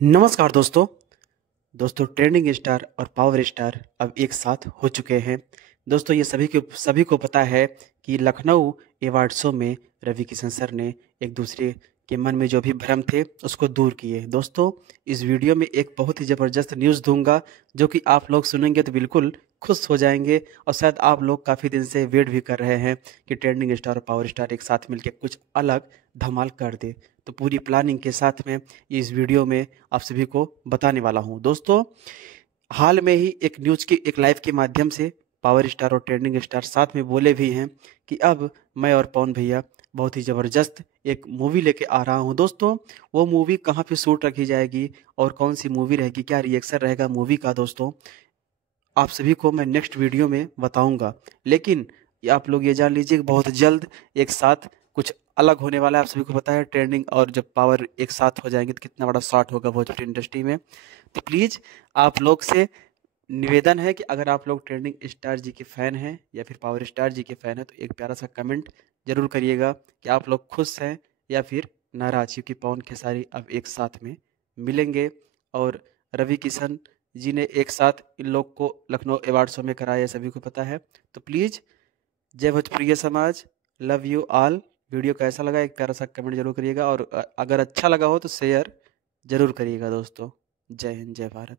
नमस्कार दोस्तों। Trending star और पावर स्टार अब एक साथ हो चुके हैं। दोस्तों ये सभी को पता है कि लखनऊ अवार्ड शो में रवि किशन सर ने एक दूसरे के मन में जो भी भ्रम थे उसको दूर किए। दोस्तों इस वीडियो में एक बहुत ही ज़बरदस्त न्यूज़ दूंगा जो कि आप लोग सुनेंगे तो बिल्कुल खुश हो जाएंगे। और शायद आप लोग काफ़ी दिन से वेट भी कर रहे हैं कि ट्रेंडिंग स्टार और पावर स्टार एक साथ मिलकर कुछ अलग धमाल कर दे। तो पूरी प्लानिंग के साथ में इस वीडियो में आप सभी को बताने वाला हूं। दोस्तों हाल में ही एक न्यूज़ की एक लाइव के माध्यम से पावर स्टार और ट्रेंडिंग स्टार साथ में बोले भी हैं कि अब मैं और पवन भैया बहुत ही ज़बरदस्त एक मूवी लेके आ रहा हूं। दोस्तों वो मूवी कहाँ पे शूट रखी जाएगी और कौन सी मूवी रहेगी, क्या रिएक्शन रहेगा मूवी का, दोस्तों आप सभी को मैं नेक्स्ट वीडियो में बताऊंगा। लेकिन ये आप लोग ये जान लीजिए कि बहुत जल्द एक साथ कुछ अलग होने वाला है। आप सभी को पता है ट्रेंडिंग और जब पावर एक साथ हो जाएंगे तो कितना बड़ा शॉट होगा भोजपुरी इंडस्ट्री में। तो प्लीज़ आप लोग से निवेदन है कि अगर आप लोग ट्रेंडिंग स्टार जी के फ़ैन हैं या फिर पावर स्टार जी के फ़ैन हैं तो एक प्यारा सा कमेंट जरूर करिएगा कि आप लोग खुश हैं या फिर नाराज़, क्योंकि पवन खेसारी अब एक साथ में मिलेंगे। और रवि किशन जी ने एक साथ इन लोग को लखनऊ अवार्ड शो में कराया, सभी को पता है। तो प्लीज़ जय भोजप्रिय समाज, लव यू ऑल। वीडियो कैसा लगा एक प्यारा सा कमेंट जरूर करिएगा और अगर अच्छा लगा हो तो शेयर जरूर करिएगा दोस्तों। जय हिंद, जय भारत।